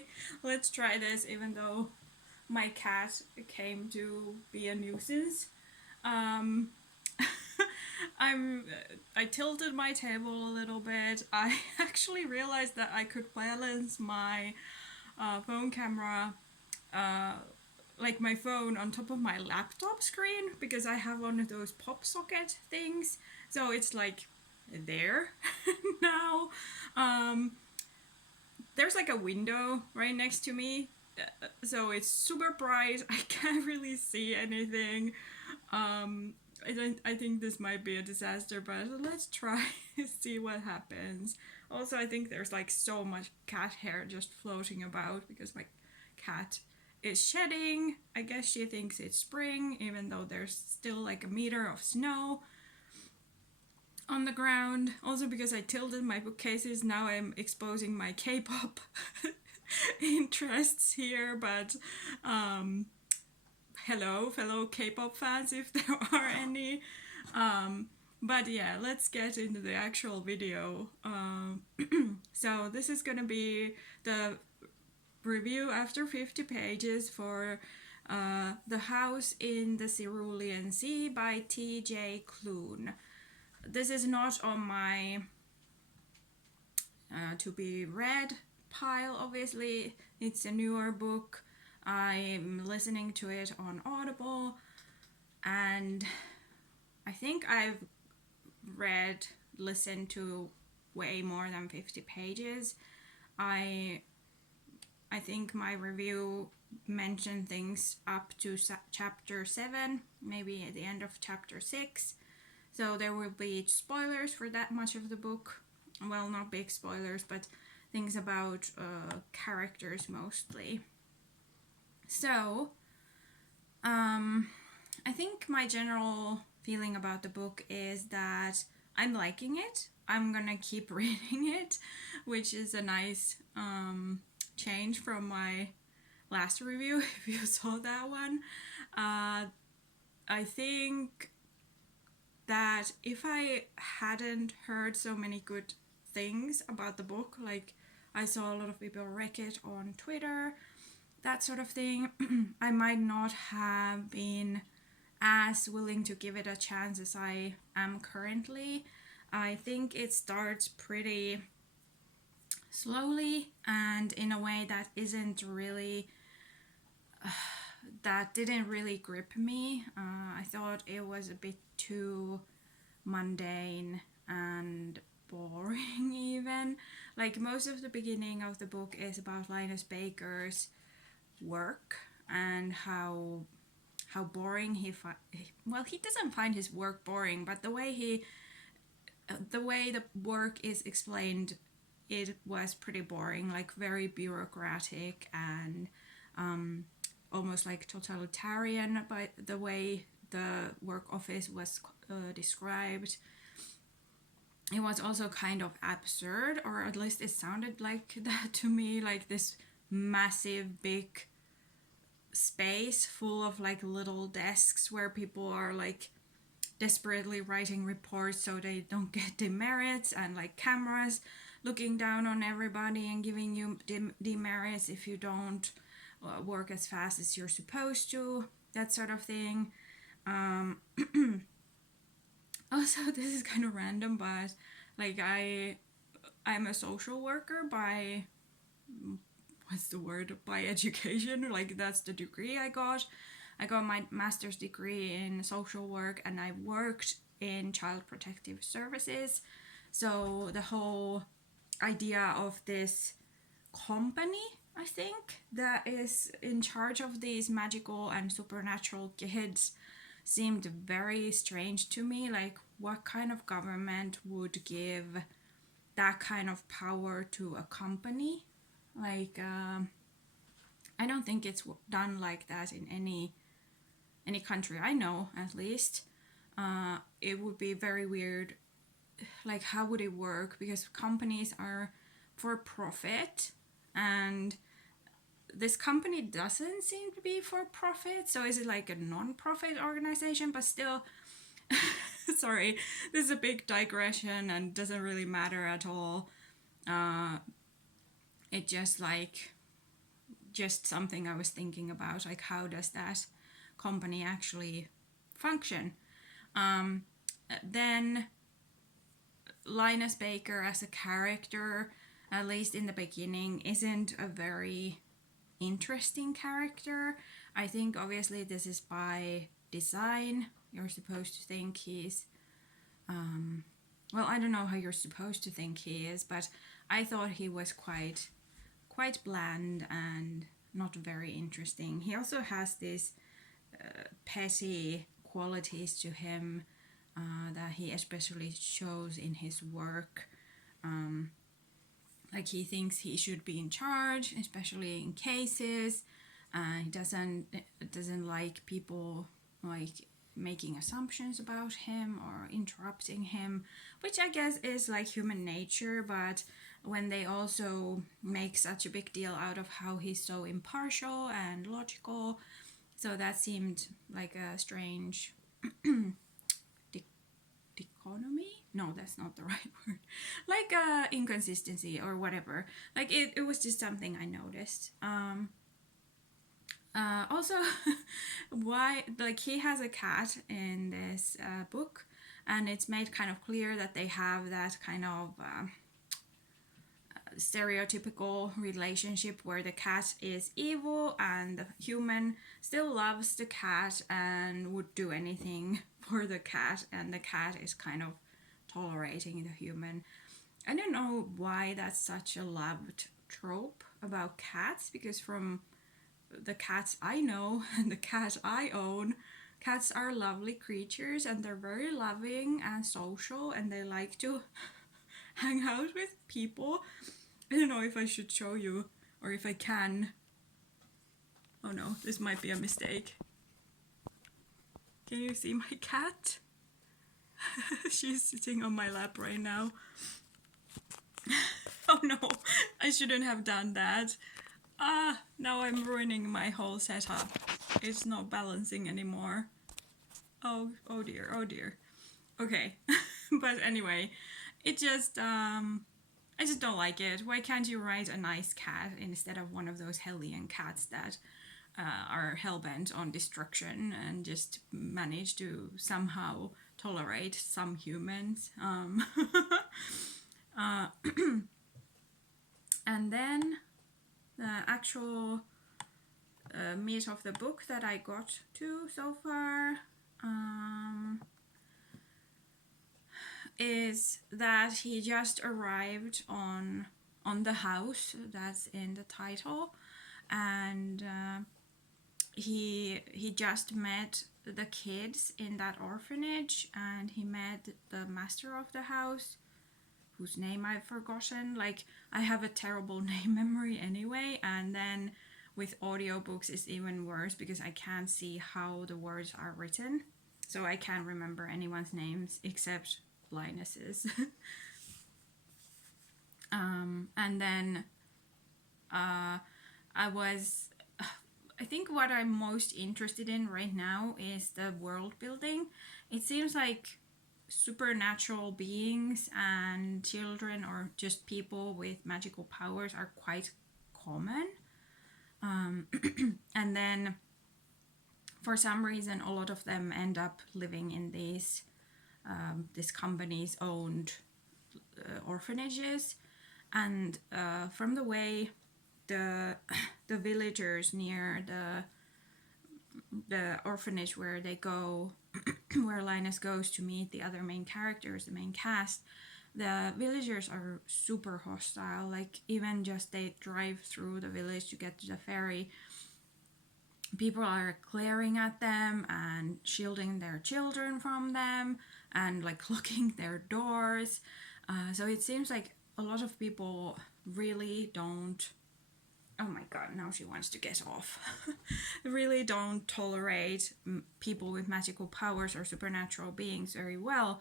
Okay, let's try this even though my cat came to be a nuisance. Um, I tilted my table a little bit. I actually realized that I could balance my phone camera, uh, like my phone, on top of my laptop screen because I have one of those pop socket things. So it's like there now. Um, there's like a window right next to me, so it's super bright. I can't really see anything. I think this might be a disaster, but let's try see what happens. Also, I think there's like so much cat hair just floating about because my cat is shedding. I guess she thinks it's spring, even though there's still like a meter of snow on the ground. Also, because I tilted my bookcases, now I'm exposing my K-pop interests here. But hello, fellow K-pop fans, if there are any. But yeah, let's get into the actual video. So this is gonna be the review after 50 pages for The House in the Cerulean Sea by T.J. Klune. This is not on my to be read pile, obviously. It's a newer book. I'm listening to it on Audible, and I think I've listened to way more than 50 pages. I think my review mentioned things up to chapter 7, maybe at the end of chapter 6. So there will be spoilers for that much of the book. Well, not big spoilers, but things about characters mostly. So, I think my general feeling about the book is that I'm liking it. I'm gonna keep reading it, which is a nice change from my last review, if you saw that one. I think that if I hadn't heard so many good things about the book, like I saw a lot of people wreck it on Twitter, that sort of thing, I might not have been as willing to give it a chance as I am currently. I think it starts pretty slowly and in a way that isn't really that didn't really grip me. I thought it was a bit too mundane and boring even. Like most of the beginning of the book is about Linus Baker's work and how boring well, he doesn't find his work boring, but the way the work is explained, it was pretty boring, like very bureaucratic and almost like totalitarian by the way the work office was described. It was also kind of absurd, or at least it sounded like that to me, like this massive big space full of like little desks where people are like desperately writing reports so they don't get demerits, and like cameras looking down on everybody and giving you demerits if you don't work as fast as you're supposed to, that sort of thing. Also, this is kind of random, but like I'm a social worker by what's the word, by education. Like that's the degree I got. I got my master's degree in social work, and I worked in child protective services. So the whole idea of this company, I think, that is in charge of these magical and supernatural kids seemed very strange to me. Like, what kind of government would give that kind of power to a company? Like, I don't think it's done like that in any country I know, at least. It would be very weird. Like, how would it work? Because companies are for profit, and this company doesn't seem to be for profit. So is it like a non-profit organization? But still, sorry, this is a big digression and doesn't really matter at all. It just like just something I was thinking about, like how does that company actually function. Then Linus Baker as a character, at least in the beginning, isn't a very interesting character. I think obviously this is by design. You're supposed to think he's well, I don't know how you're supposed to think he is, but I thought he was quite bland and not very interesting. He also has these petty qualities to him that he especially shows in his work. Like he thinks he should be in charge, especially in cases. He doesn't like people like making assumptions about him or interrupting him, which I guess is like human nature, but when they also make such a big deal out of how he's so impartial and logical, so that seemed like a strange dichotomy? No, that's not the right word. Like inconsistency or whatever. Like it was just something I noticed. Also, why, like, he has a cat in this book, and it's made kind of clear that they have that kind of stereotypical relationship where the cat is evil and the human still loves the cat and would do anything for the cat, and the cat is kind of tolerating the human. I don't know why that's such a loved trope about cats, because from the cats I know and the cat I own, cats are lovely creatures and they're very loving and social and they like to hang out with people. I don't know if I should show you or if I can. Oh no, this might be a mistake. Can you see my cat? She's sitting on my lap right now. Oh no, I shouldn't have done that. Now I'm ruining my whole setup. It's not balancing anymore. Oh dear, oh dear. Okay, but anyway, it just, I just don't like it. Why can't you write a nice cat instead of one of those hellion cats that are hellbent on destruction and just manage to somehow tolerate some humans? And then the actual meat of the book that I got to so far is that he just arrived on the house that's in the title, and he just met the kids in that orphanage, and he met the master of the house, whose name I've forgotten. Like, I have a terrible name memory anyway, and then with audiobooks it's even worse because I can't see how the words are written, so I can't remember anyone's names except Linus's. And then I think what I'm most interested in right now is the world building. It seems like supernatural beings and children or just people with magical powers are quite common. And then for some reason a lot of them end up living in these this company's owned orphanages, and from the way the villagers near the orphanage where they go where Linus goes to meet the other main characters, the main cast, the villagers are super hostile. Like, even just they drive through the village to get to the ferry, people are glaring at them and shielding their children from them and like locking their doors. So it seems like a lot of people really don't, oh my god, now she wants to get off, really don't tolerate people with magical powers or supernatural beings very well.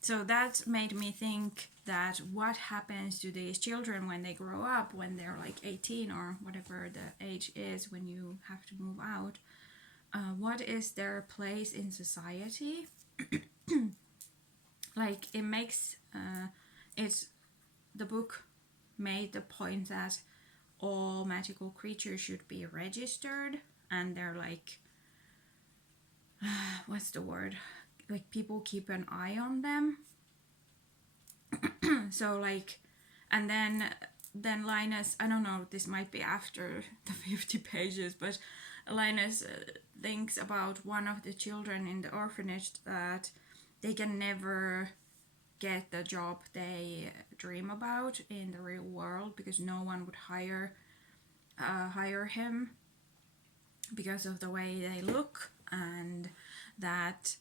So that made me think that what happens to these children when they grow up, when they're like 18 or whatever the age is when you have to move out. What is their place in society? Like, it makes the book made the point that all magical creatures should be registered, and they're like, what's the word? Like people keep an eye on them. So like, and then Linus, I don't know, this might be after the 50 pages, but Linus thinks about one of the children in the orphanage that they can never get the job they dream about in the real world because no one would hire him because of the way they look, and that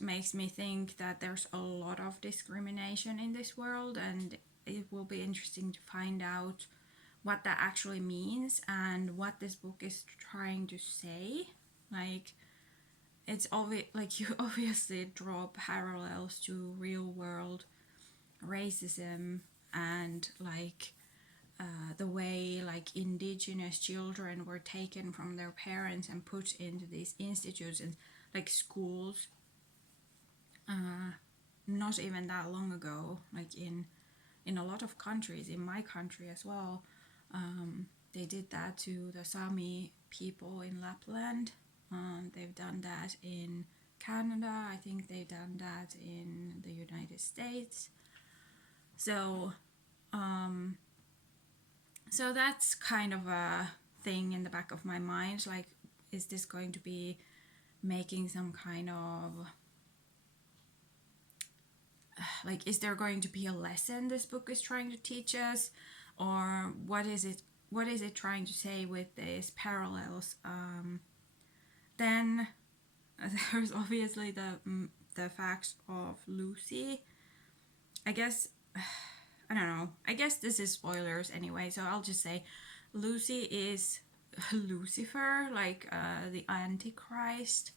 makes me think that there's a lot of discrimination in this world, and it will be interesting to find out what that actually means and what this book is trying to say. Like, it's obvious, like you obviously draw parallels to real world racism and like the way like indigenous children were taken from their parents and put into these institutes and like schools not even that long ago, like in a lot of countries, in my country as well. They did that to the Sami people in Lapland. They've done that in Canada. I think they've done that in the United States. So so that's kind of a thing in the back of my mind. Like, is this going to be making some kind of like, is there going to be a lesson this book is trying to teach us, or what is it trying to say with these parallels? Then there's obviously the fact of Lucy. I guess I don't know. I guess this is spoilers anyway, so I'll just say Lucy is Lucifer, like the Antichrist,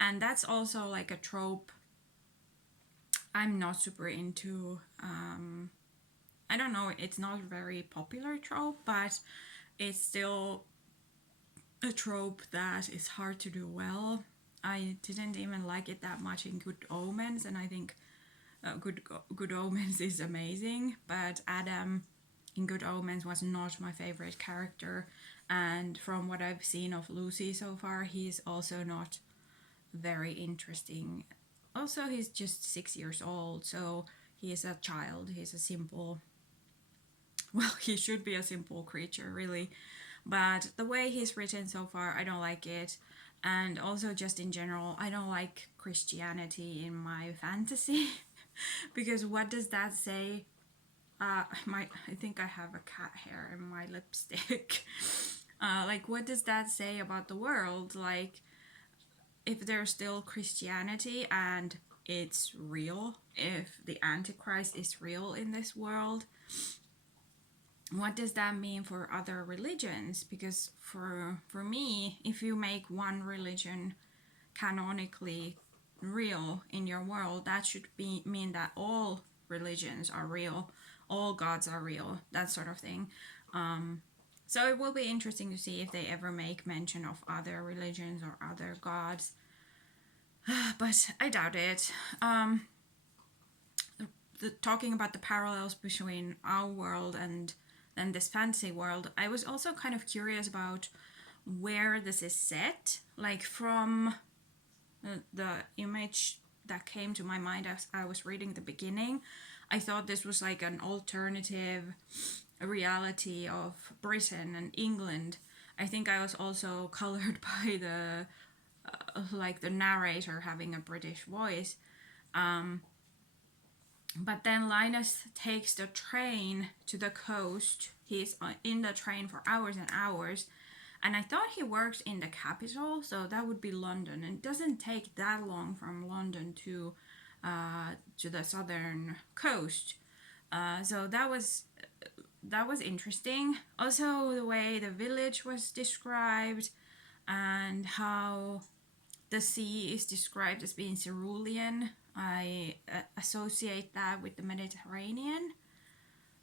and that's also like a trope I'm not super into. I don't know, it's not a very popular trope, but it's still a trope that is hard to do well. I didn't even like it that much in Good Omens, and I think Good Omens is amazing, but Adam in Good Omens was not my favorite character, and from what I've seen of Lucy so far, he's also not very interesting. Also, he's just 6 years old, so he is a child. He's a simple, well, he should be a simple creature, really. But the way he's written so far, I don't like it. And also, just in general, I don't like Christianity in my fantasy. Because what does that say? I think I have a cat hair in my lipstick. Like, what does that say about the world? Like, if there's still Christianity and it's real, if the Antichrist is real in this world, what does that mean for other religions? Because for me, if you make one religion canonically real in your world, that should mean that all religions are real, all gods are real, that sort of thing. So it will be interesting to see if they ever make mention of other religions or other gods. But I doubt it. Talking about the parallels between our world and then this fantasy world, I was also kind of curious about where this is set. Like, from the image that came to my mind as I was reading the beginning, I thought this was like an alternative reality of Britain and England. I think I was also colored by the like the narrator having a British voice. But then Linus takes the train to the coast. He's in the train for hours and hours. And I thought he works in the capital, so that would be London. And it doesn't take that long from London to the southern coast. So that was interesting. Also, the way the village was described and how the sea is described as being cerulean. I associate that with the Mediterranean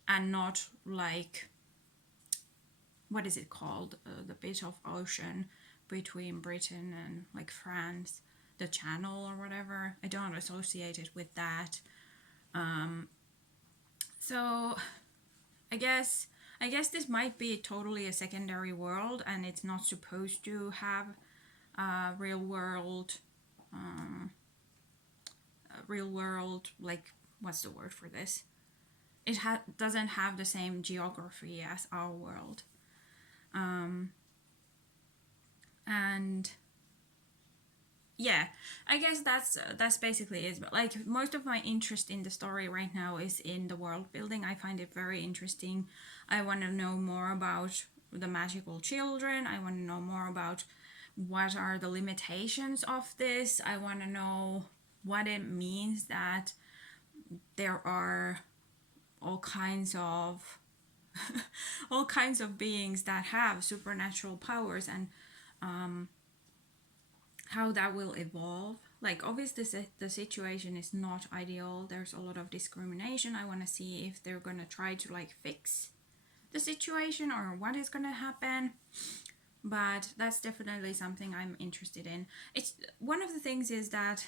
and not like, what is it called? The bit of ocean between Britain and like France, the Channel or whatever. I don't associate it with that. So I guess I guess this might be totally a secondary world, and it's not supposed to have real world, like, what's the word for this? It doesn't have the same geography as our world. And yeah, I guess that's basically it. But like, most of my interest in the story right now is in the world building. I find it very interesting. I want to know more about the magical children. I want to know more about what are the limitations of this. I want to know what it means that there are all kinds of all kinds of beings that have supernatural powers, and how that will evolve. Like, obviously the situation is not ideal. There's a lot of discrimination. I want to see if they're gonna try to like fix the situation or what is gonna happen. But that's definitely something I'm interested in. It's one of the things is that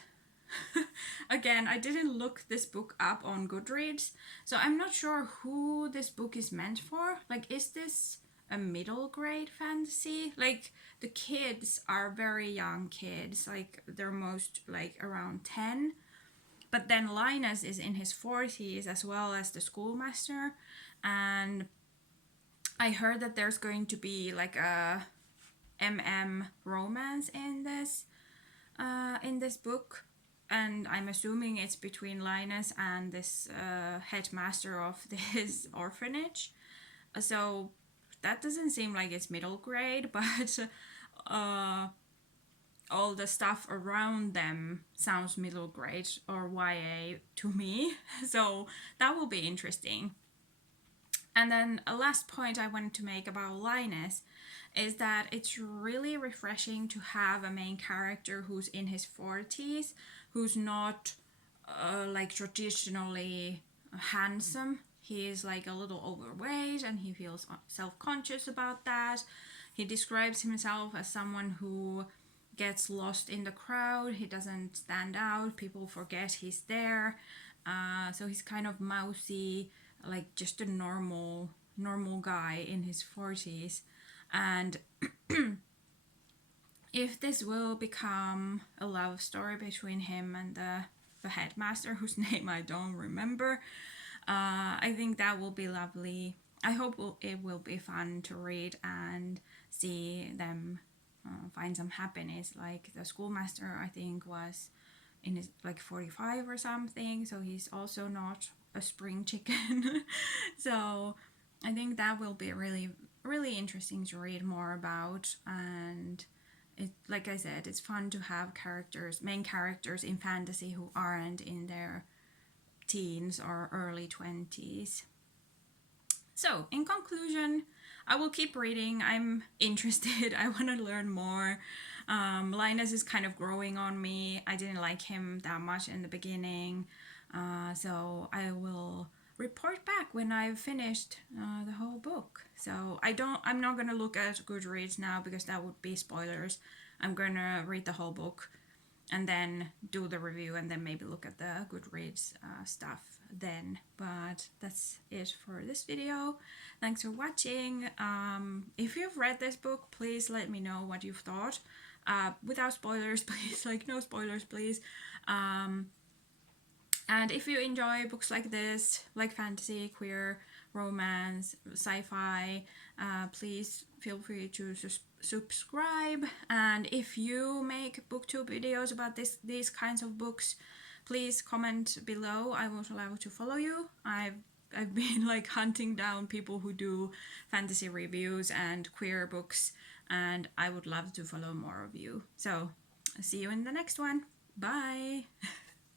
again, I didn't look this book up on Goodreads, so I'm not sure who this book is meant for. Like, is this a middle grade fantasy? Like, the kids are very young kids, like they're most like around 10, but then Linus is in his 40s as well as the schoolmaster. And I heard that there's going to be like a romance in this book, and I'm assuming it's between Linus and this headmaster of this orphanage. So that doesn't seem like it's middle grade, but all the stuff around them sounds middle grade or YA to me. So that will be interesting. And then a last point I wanted to make about Linus is that it's really refreshing to have a main character who's in his 40s, who's not like traditionally handsome. He is like a little overweight and he feels self-conscious about that. He describes himself as someone who gets lost in the crowd. He doesn't stand out. People forget he's there. So he's kind of mousy, like just a normal guy in his 40s. And if this will become a love story between him and the headmaster, whose name I don't remember, I think that will be lovely. I hope it will be fun to read and see them find some happiness. Like, the schoolmaster, I think, was in his like 45 or something, so he's also not a spring chicken. So I think that will be really, really interesting to read more about. And it, like I said, it's fun to have main characters in fantasy who aren't in their teens or early 20s. So, in conclusion, I will keep reading. I'm interested. I want to learn more. Linus is kind of growing on me. I didn't like him that much in the beginning. So I will report back when I've finished the whole book. So I'm not going to look at Goodreads now because that would be spoilers. I'm going to read the whole book and then do the review and then maybe look at the Goodreads stuff then. But that's it for this video. Thanks for watching. If you've read this book, please let me know what you've thought. Without spoilers, please. Like, no spoilers, please. And if you enjoy books like this, like fantasy, queer, romance, sci-fi, please feel free to subscribe. And if you make booktube videos about these kinds of books, please comment below. I would love to follow you. I've been like hunting down people who do fantasy reviews and queer books, and I would love to follow more of you. So see you in the next one. Bye.